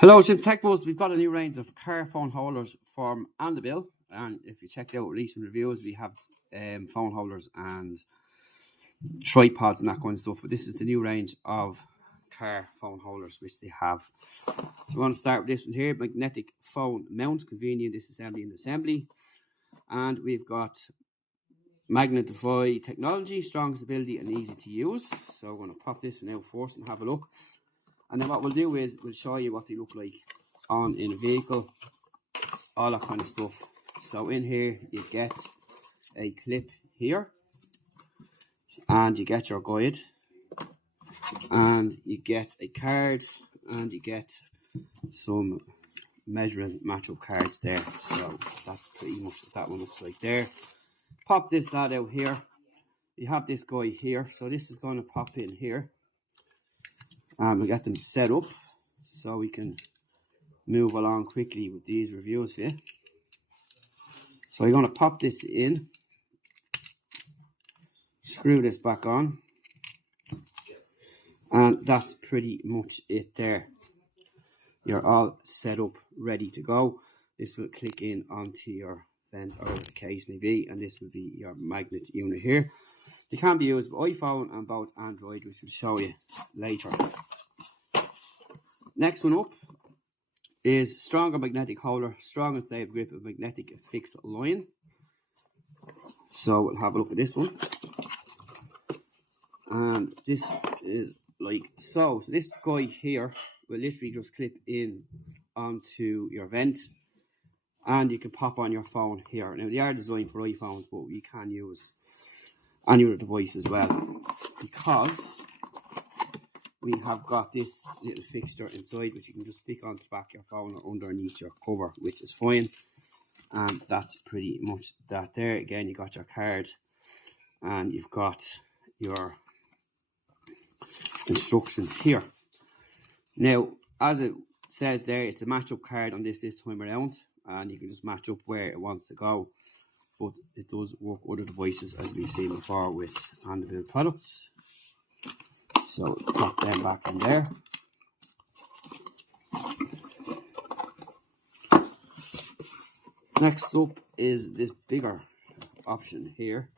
Hello, Jim Tech Buzz. We've got a new range of car phone holders from Andobil, and if you checked out recent reviews, we have phone holders and tripods and that kind of stuff. But this is the new range of car phone holders which they have. So we're going to start with this one here: magnetic phone mount, convenient disassembly and assembly. And we've got Magnetify technology, strong stability and easy to use. So we're going to pop this one out first and have a look. And then what we'll do is we'll show you what they look like in a vehicle, all that kind of stuff. So in here you get a clip here, and you get your guide, and you get a card, and you get some measuring match-up cards there. So that's pretty much what that one looks like there. Pop this lad out here. You have this guy here, so this is going to pop in here. And we'll get them set up so we can move along quickly with these reviews here. So we're going to pop this in, screw this back on, and that's pretty much it there. You're all set up, ready to go. This will click in onto your vent or whatever the case may be, and this will be your magnet unit here. They can be used with iPhone and both Android, which we'll show you later. Next one up is stronger magnetic holder, strong and stable grip of magnetic fixed line. So we'll have a look at this one. And this is like so. So this guy here will literally just clip in onto your vent, and you can pop on your phone here. Now they are designed for iPhones, but you can use any other device as well, because we have got this little fixture inside which you can just stick onto the back of your phone or underneath your cover, which is fine. And that's pretty much that there. Again, you got your card and you've got your instructions here. Now, as it says there, it's a match-up card on this time around, and you can just match up where it wants to go. But it does work with other devices, as we've seen before with Andobil products. So pop them back in there. Next up is this bigger option here.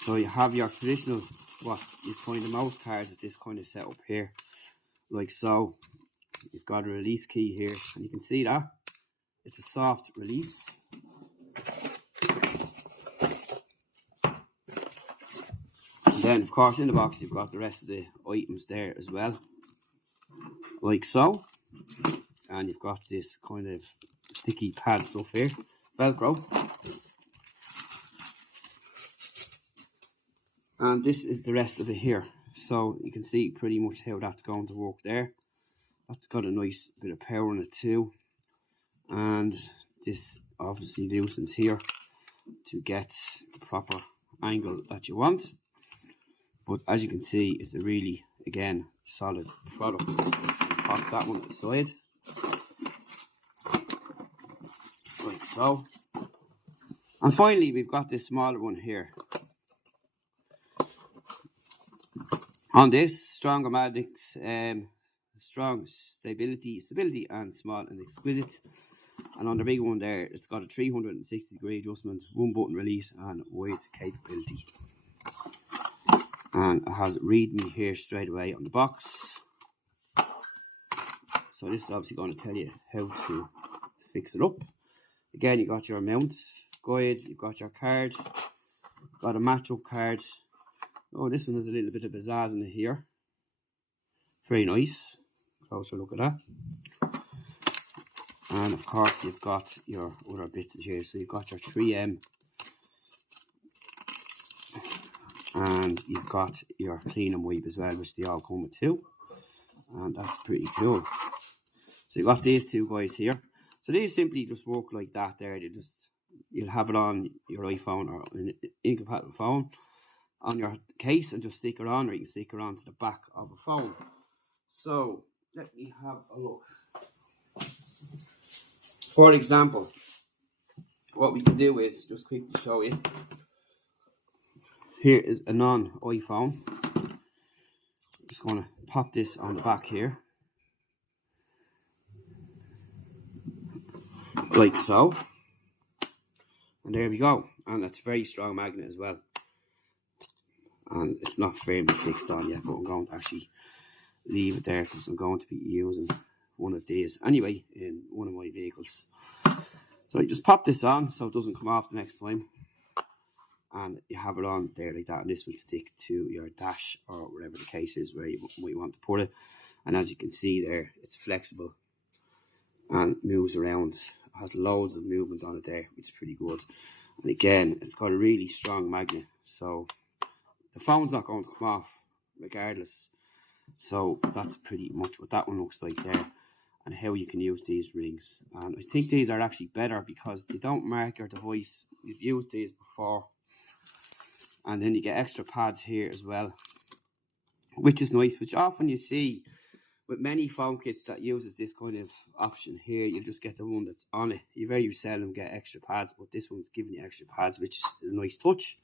So you have your traditional, what you find the most cards is this kind of setup here, like so. You've got a release key here, and you can see that it's a soft release. And then, of course, in the box you've got the rest of the items there as well, like so. And you've got this kind of sticky pad stuff here, Velcro. And this is the rest of it here. So you can see pretty much how that's going to work there. That's got a nice bit of power in it too. And this obviously loosens here to get the proper angle that you want. But as you can see, it's a really, again, solid product. Pop that one aside, like so. And finally, we've got this smaller one here. On this, stronger magnets, strong stability and small and exquisite. And on the big one there, it's got a 360-degree adjustment, one button release and wide capability. And it has read me here straight away on the box. So this is obviously going to tell you how to fix it up. Again, you got your mount guide, you've got your card, got a match-up card. Oh, this one has a little bit of pizzazz in it here. Very nice. Closer look at that. And of course, you've got your other bits here. So you've got your 3M, and you've got your clean and wipe as well, which they all come with too. And that's pretty cool. So you've got these two guys here. So these simply just work like that there. You'll have it on your iPhone or an incompatible phone on your case and just stick it on, or you can stick it on to the back of a phone. So let me have a look. For example, what we can do is just quickly show you. Here is a non-iPhone. I'm just going to pop this on the back here, like so, and there we go. And it's a very strong magnet as well, and it's not firmly fixed on yet, but I'm going to actually leave it there because I'm going to be using one of these anyway in one of my vehicles. So you just pop this on so it doesn't come off the next time, and you have it on there like that, and this will stick to your dash or whatever the case is where you might want to put it. And as you can see there, it's flexible and moves around. It has loads of movement on it there, which is pretty good. And again, it's got a really strong magnet, so the phone's not going to come off regardless. So that's pretty much what that one looks like there, and how you can use these rings. And I think these are actually better because they don't mark your device. You've used these before, and then you get extra pads here as well, which is nice, which often you see with many phone kits that uses this kind of option here. You just get the one that's on it. You very seldom get extra pads, but this one's giving you extra pads, which is a nice touch.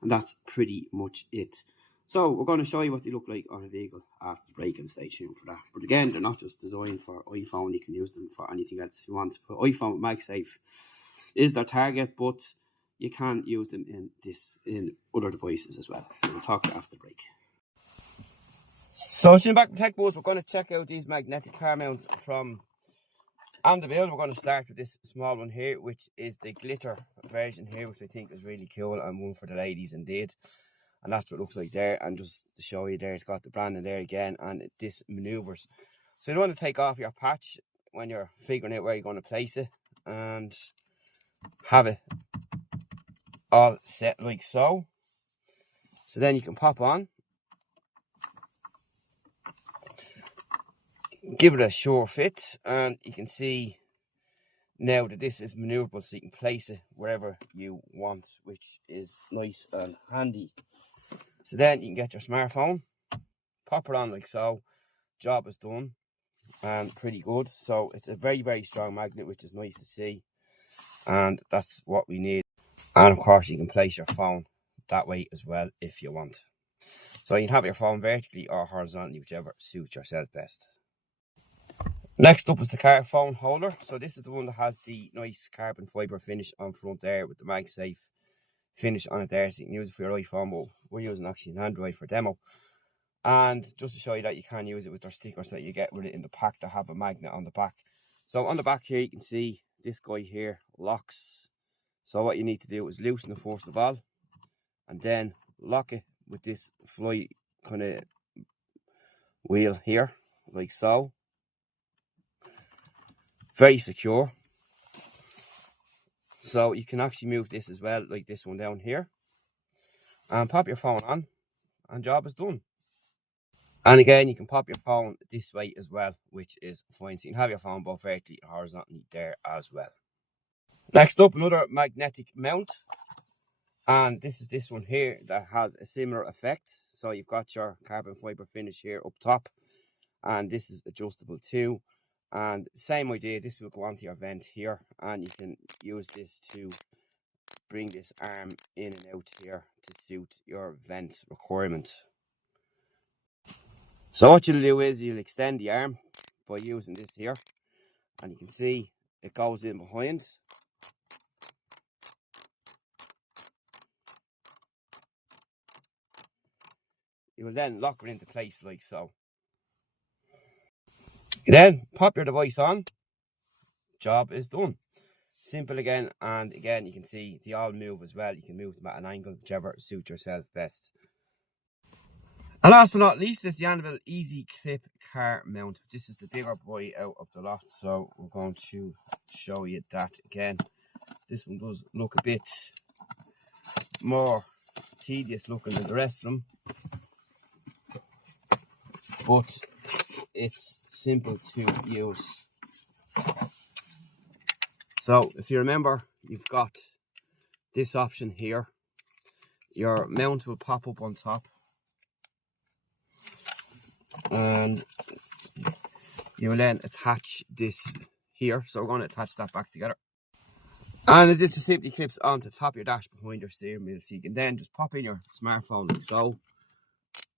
And that's pretty much it. So we're going to show you what they look like on a vehicle after the break, and stay tuned for that. But again, they're not just designed for iPhone. You can use them for anything else you want. But iPhone MagSafe is their target, but you can use them in other devices as well. So we'll talk after the break. So, back in Tech Buzz, we're going to check out these magnetic car mounts from Andobil. We're going to start with this small one here, which is the glitter version here, which I think is really cool, and one for the ladies indeed. And that's what it looks like there. And just to show you there, it's got the brand in there again, and this maneuvers. So you don't want to take off your patch when you're figuring out where you're going to place it, and have it all set like so. So then you can pop on, give it a sure fit, and you can see now that this is maneuverable, so you can place it wherever you want, which is nice and handy. So then you can get your smartphone, pop it on like so, job is done, and pretty good. So it's a very, very strong magnet, which is nice to see, and that's what we need. And of course you can place your phone that way as well if you want. So you can have your phone vertically or horizontally, whichever suits yourself best. Next up is the car phone holder. So this is the one that has the nice carbon fibre finish on front there with the MagSafe finish on it there, so you can use it for your iPhone, but we're using actually an Android for demo. And just to show you that you can use it with their stickers that you get with it in the pack that have a magnet on the back. So on the back here you can see this guy here locks. So what you need to do is loosen it first of all, and then lock it with this fly kind of wheel here, like so. Very secure. So you can actually move this as well, like this one down here, and pop your phone on, and job is done. And again, you can pop your phone this way as well, which is fine. So you can have your phone both vertically and horizontally there as well. Next up, another magnetic mount. And this is this one here that has a similar effect. So you've got your carbon fibre finish here up top, and this is adjustable too. And same idea, this will go onto your vent here, and you can use this to bring this arm in and out here to suit your vent requirement. So what you'll do is you'll extend the arm by using this here, and you can see it goes in behind. You will then lock it into place like so. You then pop your device on, job is done. Simple again, and again you can see they all move as well. You can move them at an angle, whichever suits yourself best. And last but not least is the Andobil Easy Clip car mount. This is the bigger boy out of the lot, so I'm going to show you that again. This one does look a bit more tedious looking than the rest of them, but it's simple to use. So if you remember, you've got this option here. Your mount will pop up on top, and you will then attach this here. So we're going to attach that back together. And it just simply clips onto the top of your dash behind your steering wheel, so you can then just pop in your smartphone like so,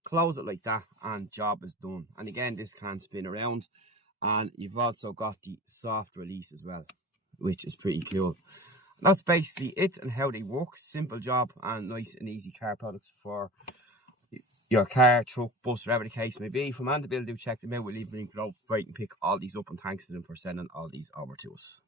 close it like that, and job is done. And again, this can spin around, and you've also got the soft release as well, which is pretty cool. And that's basically it and how they work. Simple job and nice and easy car products for your car, truck, bus, whatever the case may be. From Andobil, do check them out. We'll leave a link below where you can pick all these up, and thanks to them for sending all these over to us.